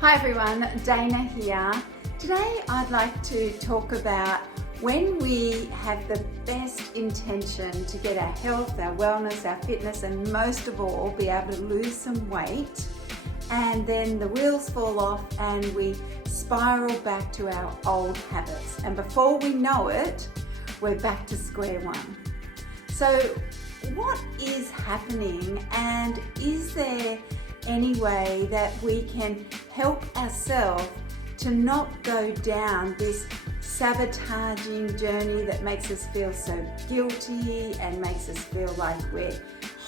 Hi everyone, Dana here. Today I'd like to talk about when we have the best intention to get our health, our wellness, our fitness, and most of all, be able to lose some weight, and then the wheels fall off and we spiral back to our old habits. And before we know it, we're back to square one. So what is happening, and is there any way that we can help ourselves to not go down this sabotaging journey that makes us feel so guilty and makes us feel like we're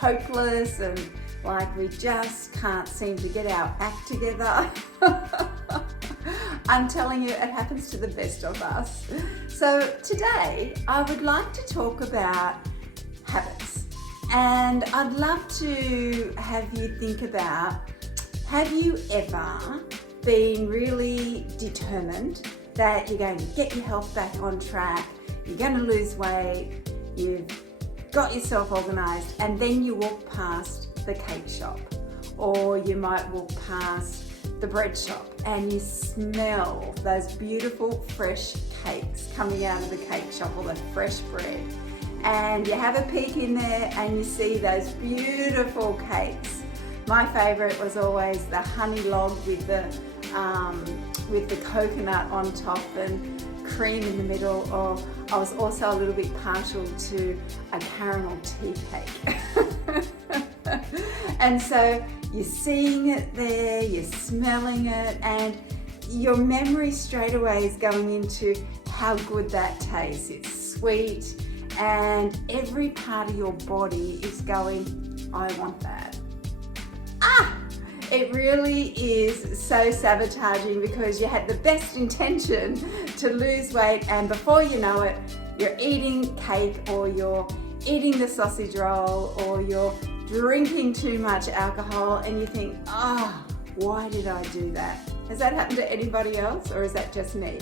hopeless and like we just can't seem to get our act together? I'm telling you, it happens to the best of us. So today I would like to talk about habits. And I'd love to have you think about, have you ever been really determined that you're going to get your health back on track, you're going to lose weight, you've got yourself organised, and then you walk past the cake shop, or you might walk past the bread shop and you smell those beautiful fresh cakes coming out of the cake shop, or the fresh bread. And you have a peek in there and you see those beautiful cakes. My favourite was always the honey log with the coconut on top and cream in the middle. Or I was also a little bit partial to a caramel tea cake. And so you're seeing it there, you're smelling it, and your memory straight away is going into how good that tastes. It's sweet, and every part of your body is going, I want that. It really is so sabotaging, because you had the best intention to lose weight, and before you know it, you're eating cake, or you're eating the sausage roll, or you're drinking too much alcohol, and you think, why did I do that? Has that happened to anybody else, or is that just me?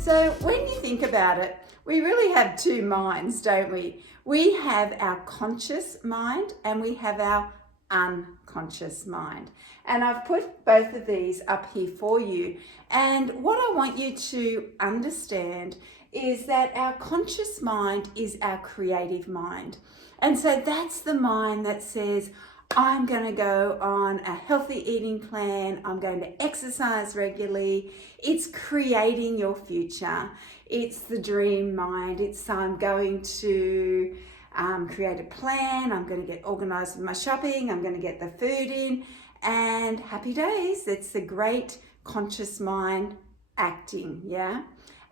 So when you think about it, we really have two minds, don't we? We have our conscious mind and we have our unconscious mind. And I've put both of these up here for you. And what I want you to understand is that our conscious mind is our creative mind. And so that's the mind that says, I'm going to go on a healthy eating plan, I'm going to exercise regularly. It's creating your future. It's the dream mind. It's I'm going to create a plan, I'm going to get organised with my shopping, I'm going to get the food in, and happy days. It's the great conscious mind acting, yeah?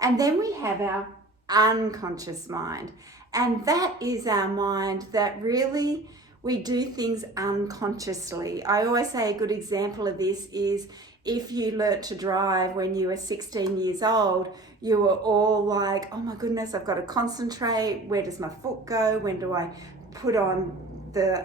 And then we have our unconscious mind. And that is our mind that really, we do things unconsciously. I always say a good example of this is if you learnt to drive when you were 16 years old, you were all like, oh my goodness, I've got to concentrate. Where does my foot go? When do I put on the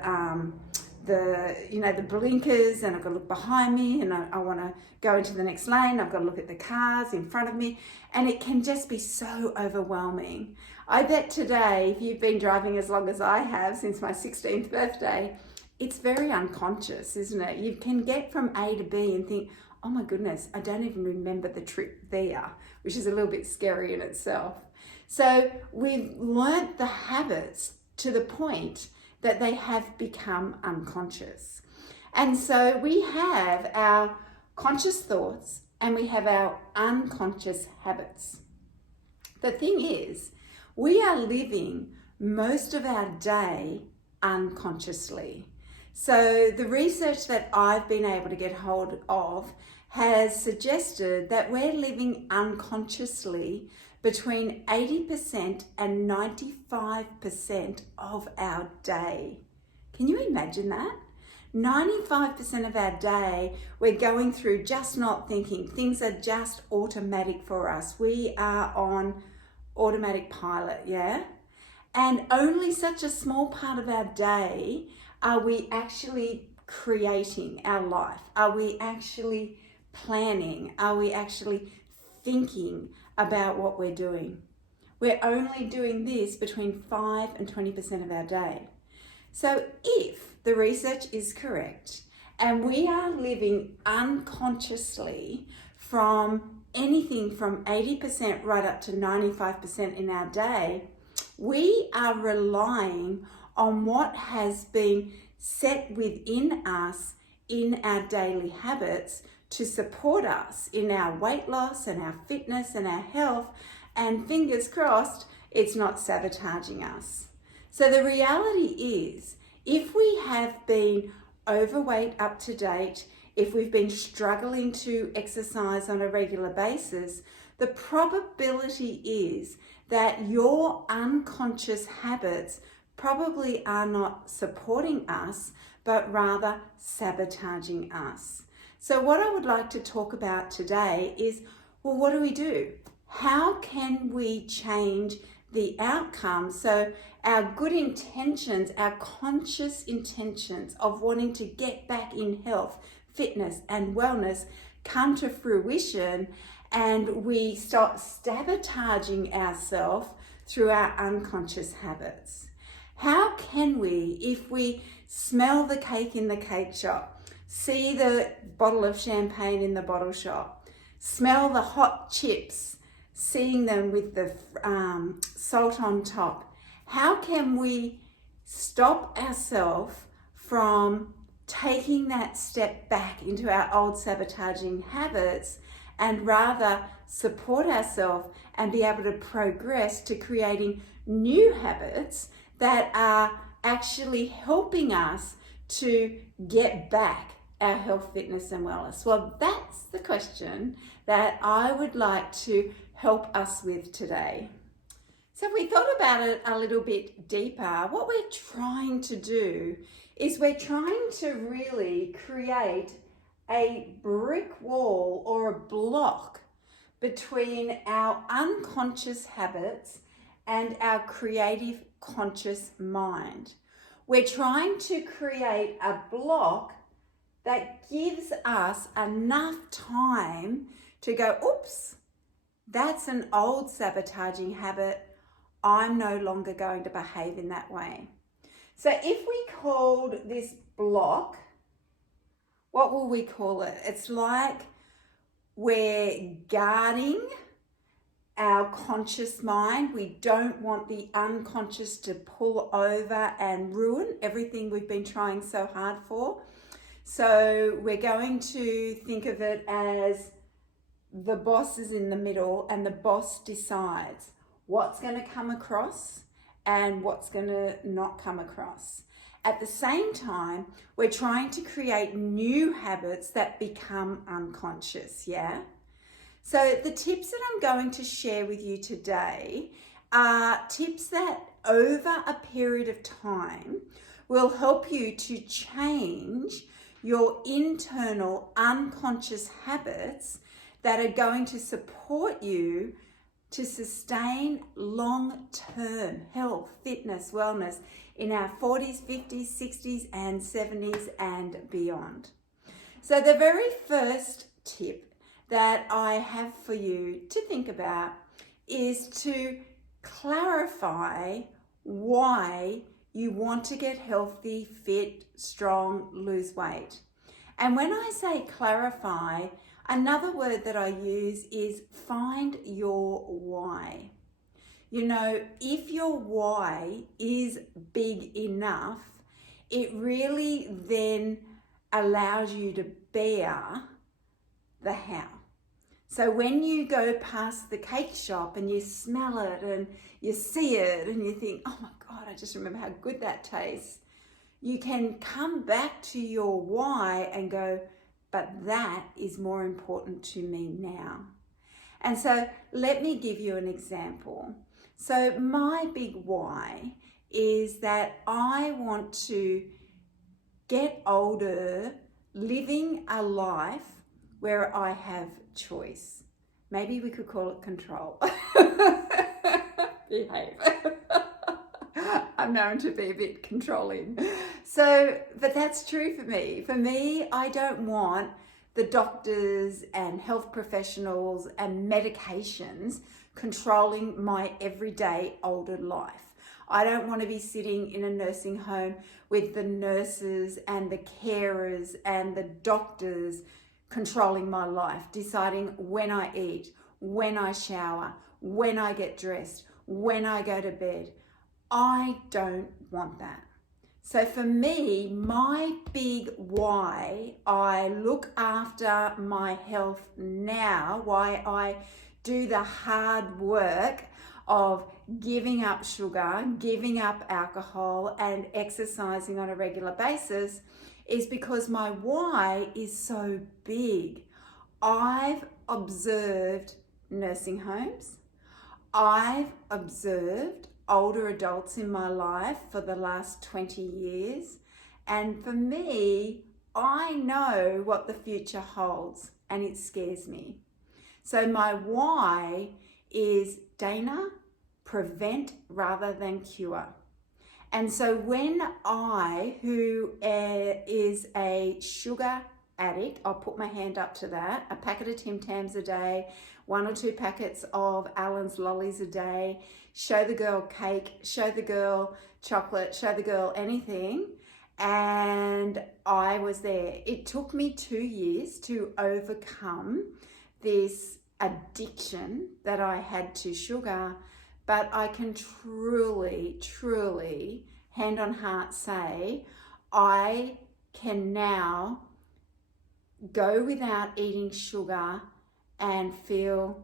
blinkers, and I've got to look behind me, and I want to go into the next lane. I've got to look at the cars in front of me, and it can just be so overwhelming. I bet today, if you've been driving as long as I have since my 16th birthday, it's very unconscious, isn't it? You can get from A to B and think, oh my goodness, I don't even remember the trip there, which is a little bit scary in itself. So we've learnt the habits to the point that they have become unconscious. And so we have our conscious thoughts and we have our unconscious habits. The thing is, we are living most of our day unconsciously. So the research that I've been able to get hold of has suggested that we're living unconsciously between 80% and 95% of our day. Can you imagine that? 95% of our day, we're going through just not thinking. Things are just automatic for us. We are on automatic pilot, yeah? And only such a small part of our day are we actually creating our life. Are we actually planning? Are we actually thinking about what we're doing? We're only doing this between 5 and 20% of our day. So if the research is correct And we are living unconsciously from anything from 80% right up to 95% in our day. We are relying on what has been set within us in our daily habits to support us in our weight loss and our fitness and our health, and fingers crossed, it's not sabotaging us. So the reality is, if we have been overweight up to date, if we've been struggling to exercise on a regular basis, the probability is that your unconscious habits probably are not supporting us, but rather sabotaging us. So what I would like to talk about today is, well, what do we do? How can we change the outcome so our good intentions, our conscious intentions of wanting to get back in health, fitness and wellness come to fruition, and we stop sabotaging ourselves through our unconscious habits? How can we, if we smell the cake in the cake shop, see the bottle of champagne in the bottle shop, smell the hot chips, seeing them with the salt on top, how can we stop ourselves from taking that step back into our old sabotaging habits and rather support ourselves and be able to progress to creating new habits that are actually helping us to get back our health, fitness and wellness? Well, that's the question that I would like to help us with today. So if we thought about it a little bit deeper, what we're trying to do is we're trying to really create a brick wall or a block between our unconscious habits and our creative conscious mind. We're trying to create a block that gives us enough time to go, oops, that's an old sabotaging habit. I'm no longer going to behave in that way. So if we called this block, what will we call it? It's like we're guarding our conscious mind. We don't want the unconscious to pull over and ruin everything we've been trying so hard for. So we're going to think of it as the boss is in the middle and the boss decides what's going to come across and what's going to not come across. At the same time, we're trying to create new habits that become unconscious, yeah? So the tips that I'm going to share with you today are tips that over a period of time will help you to change your internal unconscious habits that are going to support you to sustain long-term health, fitness, wellness in our 40s, 50s, 60s and 70s and beyond. So the very first tip that I have for you to think about is to clarify why you want to get healthy, fit, strong, lose weight. And when I say clarify, another word that I use is find your why. You know, if your why is big enough, it really then allows you to bear the how. So when you go past the cake shop and you smell it and you see it and you think, oh my God, I just remember how good that tastes, you can come back to your why and go, but that is more important to me now. And so let me give you an example. So my big why is that I want to get older living a life where I have choice. Maybe we could call it control. Behave. I'm known to be a bit controlling. So, but that's true for me. For me, I don't want the doctors and health professionals and medications controlling my everyday older life. I don't want to be sitting in a nursing home with the nurses and the carers and the doctors controlling my life, deciding when I eat, when I shower, when I get dressed, when I go to bed. I don't want that. So for me, my big why I look after my health now, why I do the hard work of giving up sugar, giving up alcohol, and exercising on a regular basis is because my why is so big. I've observed nursing homes. I've observed older adults in my life for the last 20 years. And for me, I know what the future holds and it scares me. So my why is, Dana, prevent rather than cure. And so when I, who is a sugar addict, I'll put my hand up to that, a packet of Tim Tams a day, 1 or 2 packets of Allen's lollies a day, show the girl cake, show the girl chocolate, show the girl anything. And I was there. It took me 2 years to overcome this addiction that I had to sugar, but I can truly, truly, hand on heart say, I can now go without eating sugar and feel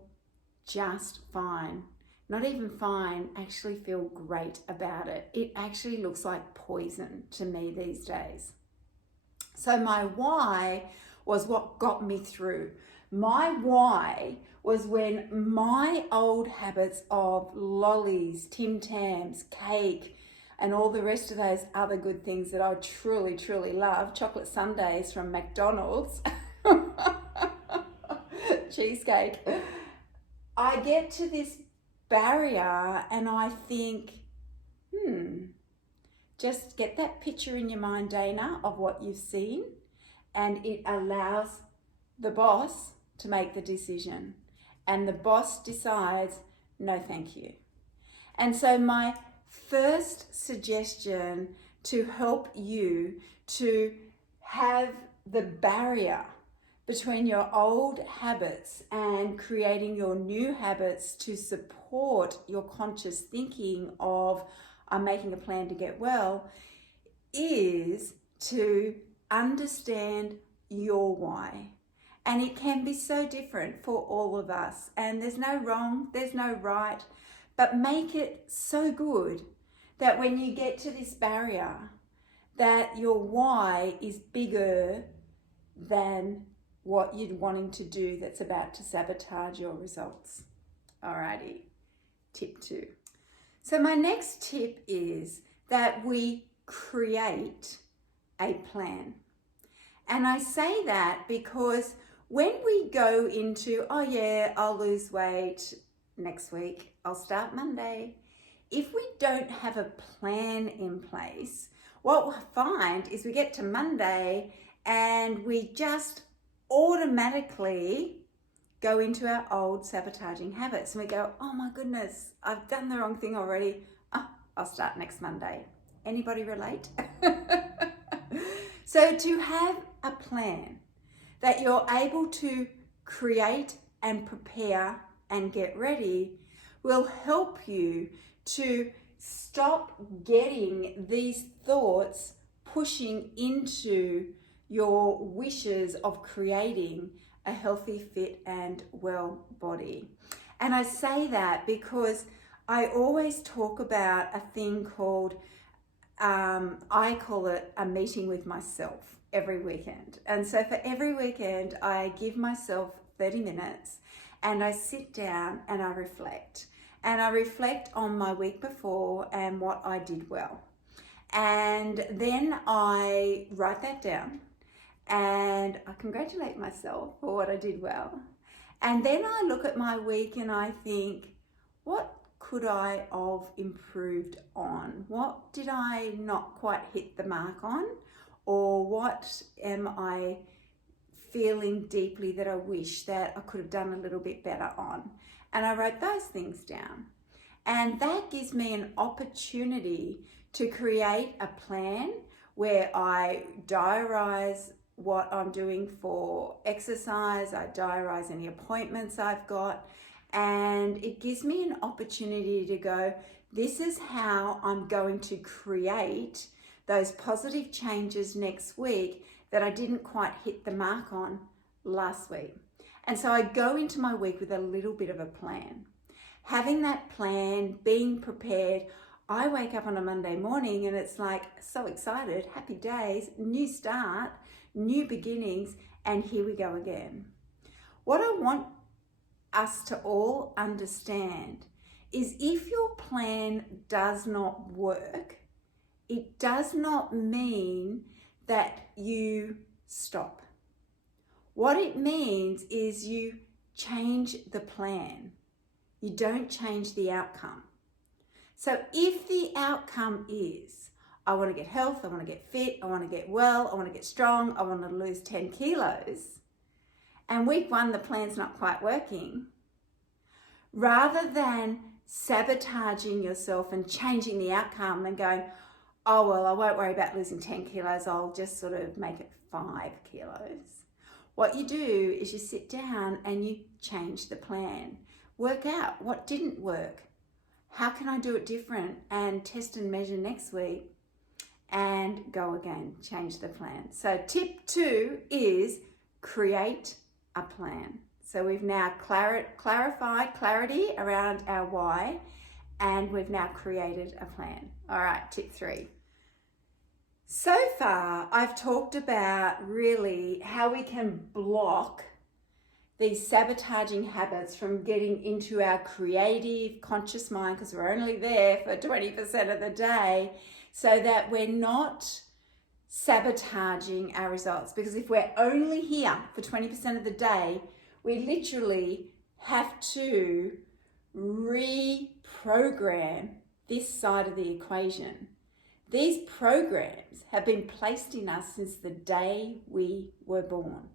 just fine. Not even fine, actually feel great about it. It actually looks like poison to me these days. So my why was what got me through. My why was when my old habits of lollies, Tim Tams, cake, and all the rest of those other good things that I truly, truly love, chocolate sundaes from McDonald's, cheesecake, I get to this barrier and I think, just get that picture in your mind, Dana, of what you've seen, and it allows the boss to make the decision. And the boss decides, no, thank you. And so my first suggestion to help you to have the barrier between your old habits and creating your new habits to support your conscious thinking of, I'm making a plan to get well, is to understand your why. And it can be so different for all of us. And there's no wrong, there's no right, but make it so good that when you get to this barrier, that your why is bigger than what you're wanting to do that's about to sabotage your results. Alrighty, tip 2. So my next tip is that we create a plan. And I say that because when we go into, oh yeah, I'll lose weight next week, I'll start Monday. If we don't have a plan in place, what we'll find is we get to Monday and we just automatically go into our old sabotaging habits. And we go, oh my goodness, I've done the wrong thing already. Oh, I'll start next Monday. Anybody relate? So to have a plan that you're able to create and prepare and get ready will help you to stop getting these thoughts pushing into your wishes of creating a healthy, fit, and well body. And I say that because I always talk about a thing called, I call it a meeting with myself every weekend. And so for every weekend, I give myself 30 minutes and I sit down and I reflect. And I reflect on my week before and what I did well. And then I write that down and I congratulate myself for what I did well. And then I look at my week and I think, what could I have improved on? What did I not quite hit the mark on? Or what am I feeling deeply that I wish that I could have done a little bit better on? And I wrote those things down. And that gives me an opportunity to create a plan where I diarize what I'm doing for exercise, I diarize any appointments I've got, and it gives me an opportunity to go, this is how I'm going to create those positive changes next week that I didn't quite hit the mark on last week. And so I go into my week with a little bit of a plan. Having that plan, being prepared, I wake up on a Monday morning and it's like, so excited, happy days, new start, new beginnings, and here we go again. What I want us to all understand is if your plan does not work, it does not mean that you stop. What it means is you change the plan. You don't change the outcome. So if the outcome is, I want to get health, I want to get fit, I want to get well, I want to get strong, I want to lose 10 kilos, and week 1 the plan's not quite working, rather than sabotaging yourself and changing the outcome and going, oh, well, I won't worry about losing 10 kilos, I'll just sort of make it 5 kilos. What you do is you sit down and you change the plan. Work out what didn't work. How can I do it different? And test and measure next week and go again, change the plan. So tip 2 is create a plan. So we've now clarified clarity around our why, and we've now created a plan. All right, tip 3. So far, I've talked about really how we can block these sabotaging habits from getting into our creative, conscious mind, because we're only there for 20% of the day, so that we're not sabotaging our results. Because if we're only here for 20% of the day, we literally have to reprogram this side of the equation. These programs have been placed in us since the day we were born.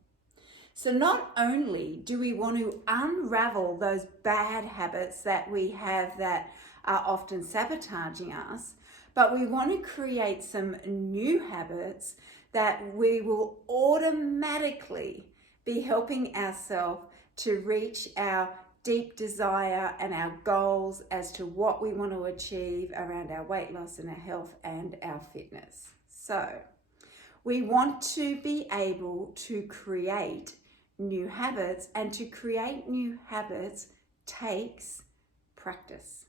So not only do we want to unravel those bad habits that we have that are often sabotaging us, but we want to create some new habits that we will automatically be helping ourselves to reach our deep desire and our goals as to what we want to achieve around our weight loss and our health and our fitness. So we want to be able to create new habits, and to create new habits takes practice.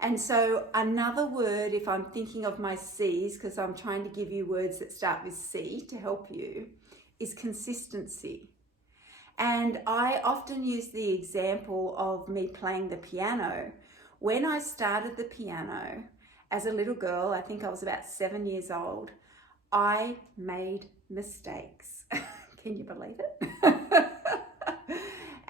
And so another word, if I'm thinking of my C's, because I'm trying to give you words that start with C to help you, is consistency. And I often use the example of me playing the piano. When I started the piano as a little girl, I think I was about 7 years old, I made mistakes. Can you believe it?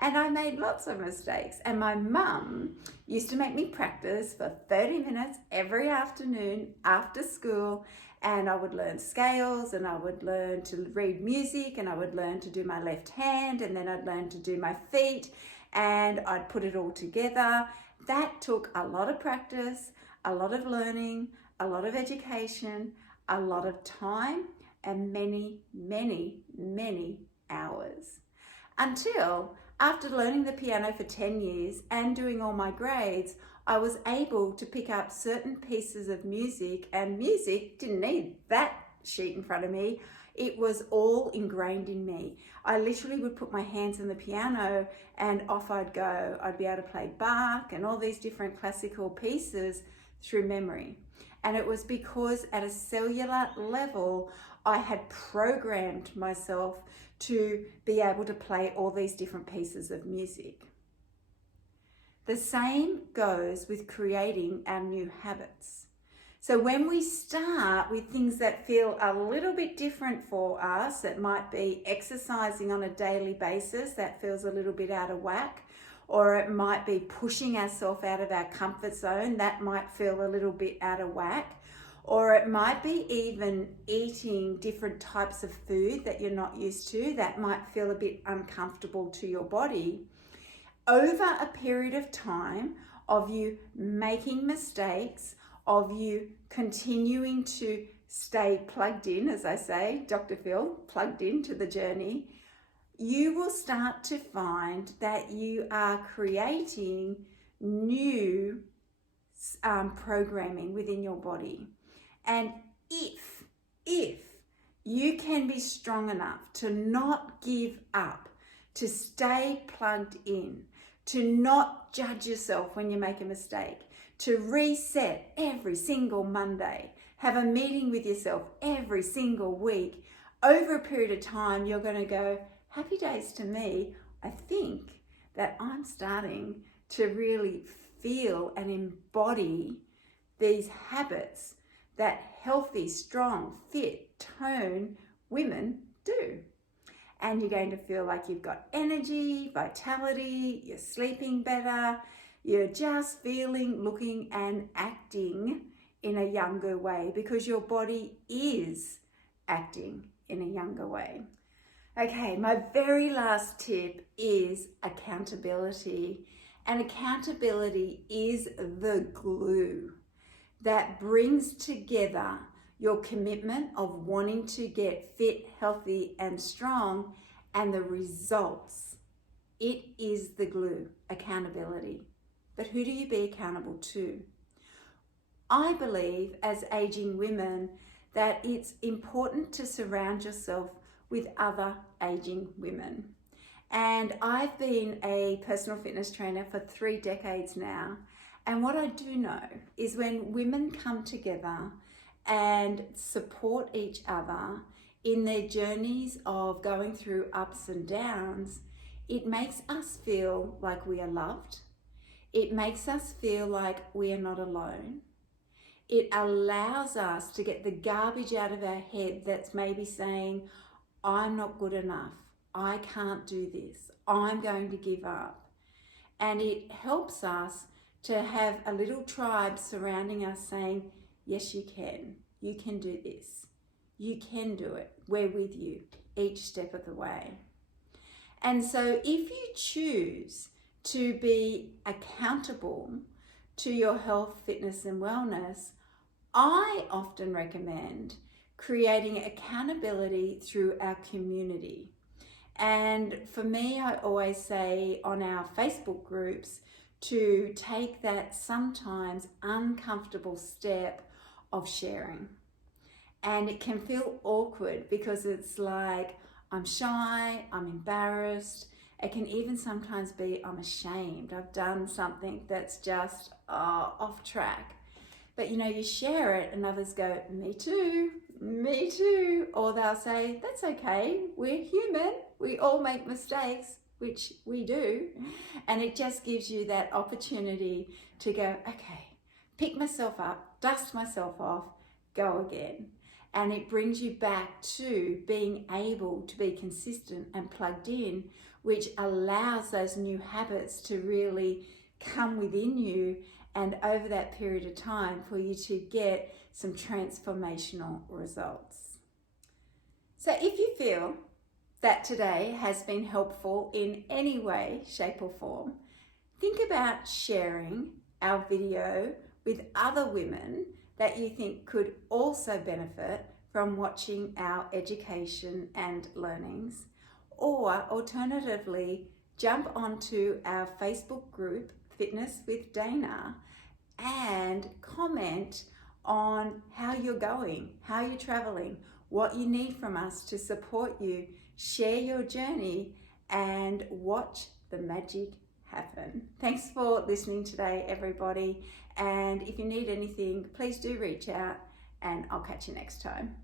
And I made lots of mistakes. And my mum used to make me practice for 30 minutes every afternoon after school. And I would learn scales, and I would learn to read music, and I would learn to do my left hand, and then I'd learn to do my feet, and I'd put it all together. That took a lot of practice, a lot of learning, a lot of education, a lot of time, and many, many, many hours. Until after learning the piano for 10 years and doing all my grades, I was able to pick up certain pieces of music, and music didn't need that sheet in front of me. It was all ingrained in me. I literally would put my hands on the piano and off I'd go. I'd be able to play Bach and all these different classical pieces through memory. And it was because at a cellular level, I had programmed myself to be able to play all these different pieces of music. The same goes with creating our new habits. So when we start with things that feel a little bit different for us, it might be exercising on a daily basis that feels a little bit out of whack, or it might be pushing ourselves out of our comfort zone that might feel a little bit out of whack, or it might be even eating different types of food that you're not used to that might feel a bit uncomfortable to your body. Over a period of time, of you making mistakes, of you continuing to stay plugged in, as I say, Dr. Phil, plugged into the journey, you will start to find that you are creating new programming within your body. And if you can be strong enough to not give up, to stay plugged in, to not judge yourself when you make a mistake, to reset every single Monday, have a meeting with yourself every single week, over a period of time, you're going to go, happy days to me. I think that I'm starting to really feel and embody these habits that healthy, strong, fit, toned women do. And you're going to feel like you've got energy, vitality, you're sleeping better, you're just feeling, looking and acting in a younger way because your body is acting in a younger way. Okay, my very last tip is accountability. And accountability is the glue that brings together your commitment of wanting to get fit, healthy, and strong, and the results. It is the glue, accountability. But who do you be accountable to? I believe as aging women that it's important to surround yourself with other aging women. And I've been a personal fitness trainer for 3 decades now. And what I do know is when women come together and support each other in their journeys of going through ups and downs, it makes us feel like we are loved. It makes us feel like we are not alone. It allows us to get the garbage out of our head that's maybe saying, I'm not good enough. I can't do this. I'm going to give up. And it helps us to have a little tribe surrounding us saying, yes, you can. You can do this. You can do it. We're with you each step of the way. And so if you choose to be accountable to your health, fitness, and wellness, I often recommend creating accountability through our community. And for me, I always say on our Facebook groups to take that sometimes uncomfortable step of sharing. And it can feel awkward because it's like, I'm shy, I'm embarrassed. It can even sometimes be, I'm ashamed. I've done something that's just off track. But you share it and others go, me too. Or they'll say, that's okay, we're human. We all make mistakes, which we do. And it just gives you that opportunity to go, okay, pick myself up, dust myself off, go again. And it brings you back to being able to be consistent and plugged in, which allows those new habits to really come within you, and over that period of time for you to get some transformational results. So if you feel that today has been helpful in any way, shape or form, think about sharing our video with other women that you think could also benefit from watching our education and learnings. Or alternatively, jump onto our Facebook group, Fitness with Dana, and comment on how you're going, how you're traveling, what you need from us to support you, share your journey, and watch the magic happen. Thanks for listening today, everybody. And if you need anything, please do reach out, and I'll catch you next time.